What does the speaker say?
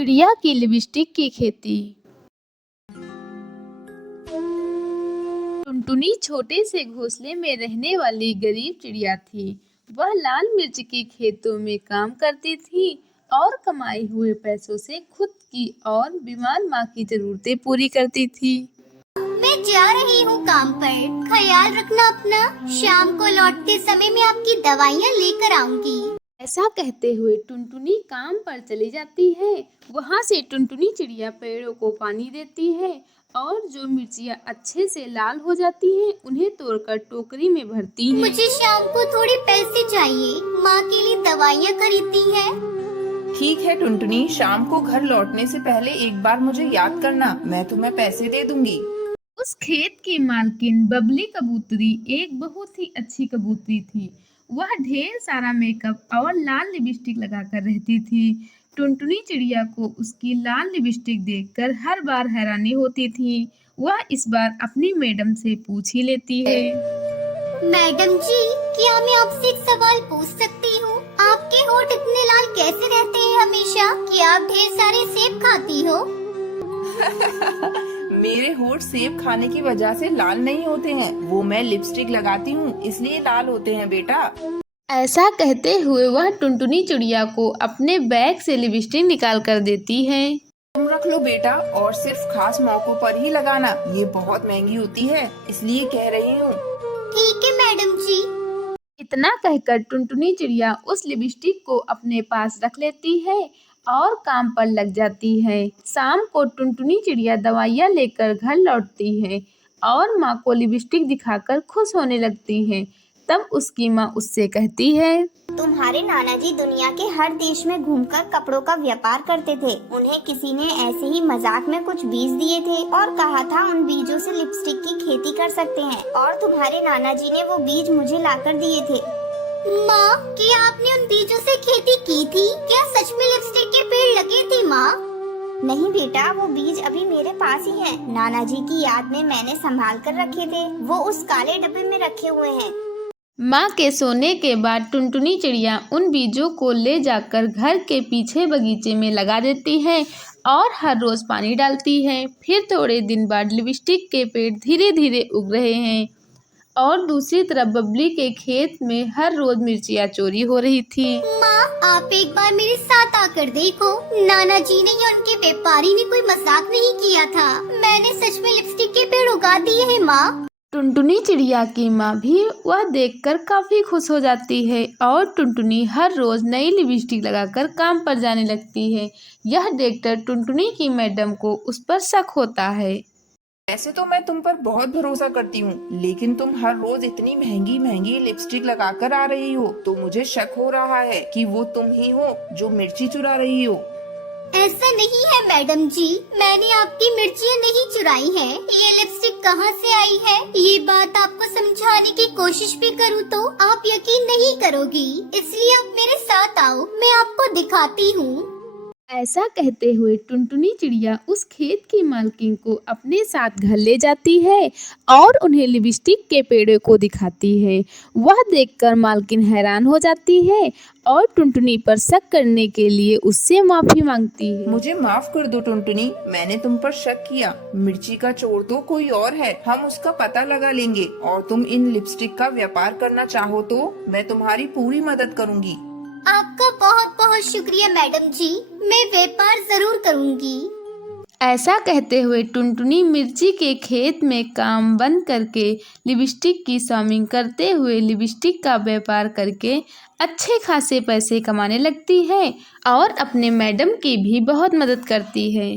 चिड़िया की लिपस्टिक की खेती। टुनटुनी छोटे से घोंसले में रहने वाली गरीब चिड़िया थी। वह लाल मिर्च के खेतों में काम करती थी और कमाए हुए पैसों से खुद की और बीमार माँ की जरूरतें पूरी करती थी। मैं जा रही हूँ काम पर, ख्याल रखना अपना। शाम को लौटते समय मैं आपकी दवाइयाँ लेकर आऊंगी। ऐसा कहते हुए टुनटुनी काम पर चली जाती है। वहाँ से टुनटुनी चिड़िया पेड़ों को पानी देती है और जो मिर्चियाँ अच्छे से लाल हो जाती हैं उन्हें तोड़कर टोकरी में भरती है। मुझे शाम को थोड़े पैसे चाहिए, माँ के लिए दवाइयाँ खरीदनी है। ठीक है टुनटुनी, शाम को घर लौटने से पहले एक बार मुझे याद करना, मैं तुम्हें पैसे दे दूंगी। उस खेत की मालकिन बबली कबूतरी एक बहुत ही अच्छी कबूतरी थी। वह ढेर सारा मेकअप और लाल लिपस्टिक लगाकर रहती थी। टुनटुनी चिड़िया को उसकी लाल लिपस्टिक देखकर हर बार हैरानी होती थी। वह इस बार अपनी मैडम से पूछ ही लेती है। मैडम जी, क्या मैं आपसे एक सवाल पूछ सकती हूँ? आपके होंठ इतने लाल कैसे रहते हैं हमेशा? क्या आप ढेर सारे सेब खाती हो? मेरे होंठ सेब खाने की वजह से लाल नहीं होते हैं, वो मैं लिपस्टिक लगाती हूँ इसलिए लाल होते हैं बेटा। ऐसा कहते हुए वह टुनटुनी चिड़िया को अपने बैग से लिपस्टिक निकाल कर देती है। तुम रख लो बेटा, और सिर्फ खास मौकों पर ही लगाना, ये बहुत महंगी होती है इसलिए कह रही हूँ। ठीक है मैडम जी। इतना कहकर टुनटुनी चिड़िया उस लिपस्टिक को अपने पास रख लेती है और काम पर लग जाती है। शाम को टुनटुनी चिड़िया दवाइयाँ लेकर घर लौटती है और माँ को लिपस्टिक दिखाकर खुश होने लगती है। तब उसकी माँ उससे कहती है, तुम्हारे नाना जी दुनिया के हर देश में घूमकर कपड़ों का व्यापार करते थे। उन्हें किसी ने ऐसे ही मजाक में कुछ बीज दिए थे और कहा था उन बीजों से लिपस्टिक की खेती कर सकते हैं, और तुम्हारे नाना जी ने वो बीज मुझे लाकर दिए थे। माँ, क्या आपने उन बीजों से खेती की थी? क्या सच में लिपस्टिक के पेड़ लगे थे माँ? नहीं बेटा, वो बीज अभी मेरे पास ही हैं। नाना जी की याद में मैंने संभाल कर रखे थे, वो उस काले डब्बे में रखे हुए हैं। माँ के सोने के बाद टुनटुनी चिड़िया उन बीजों को ले जाकर घर के पीछे बगीचे में लगा देती है और हर रोज पानी डालती है। फिर थोड़े दिन बाद लिपस्टिक के पेड़ धीरे धीरे उग रहे हैं और दूसरी तरफ बबली के खेत में हर रोज मिर्चियाँ चोरी हो रही थी। माँ, आप एक बार मेरे साथ आकर देखो। नाना जी ने या उनके व्यापारी ने कोई मजाक नहीं किया था। मैंने सच में लिपस्टिक के पेड़ उगा दिए हैं माँ। टुनटुनी चिड़िया की माँ भी वह देखकर काफी खुश हो जाती है और टुनटुनी हर रोज नई लिपस्टिक लगाकर काम पर जाने लगती है। यह देखकर टुनटुनी की मैडम को उस पर शक होता है। वैसे तो मैं तुम पर बहुत भरोसा करती हूँ, लेकिन तुम हर रोज इतनी महंगी महंगी लिपस्टिक लगाकर आ रही हो, तो मुझे शक हो रहा है कि वो तुम ही हो जो मिर्ची चुरा रही हो। ऐसा नहीं है मैडम जी, मैंने आपकी मिर्चियाँ नहीं चुराई हैं। ये लिपस्टिक कहाँ से आई है, ये बात आपको समझाने की कोशिश भी करूँ तो आप यकीन नहीं करोगी। इसलिए आप मेरे साथ आओ, मैं आपको दिखाती हूँ। ऐसा कहते हुए टुनटुनी चिड़िया उस खेत की मालकिन को अपने साथ घर ले जाती है और उन्हें लिपस्टिक के पेड़ों को दिखाती है। वह देखकर मालकिन हैरान हो जाती है और टुनटुनी पर शक करने के लिए उससे माफी मांगती है। मुझे माफ कर दो टुनटुनी, मैंने तुम पर शक किया। मिर्ची का चोर तो कोई और है, हम उसका पता लगा लेंगे। और तुम इन लिपस्टिक का व्यापार करना चाहो तो मैं तुम्हारी पूरी मदद करूँगी। आपका बहुत बहुत शुक्रिया मैडम जी, मैं व्यापार जरूर करूँगी। ऐसा कहते हुए टुनटुनी मिर्ची के खेत में काम बंद करके लिपस्टिक की शॉपिंग करते हुए लिपस्टिक का व्यापार करके अच्छे खासे पैसे कमाने लगती है और अपने मैडम की भी बहुत मदद करती है।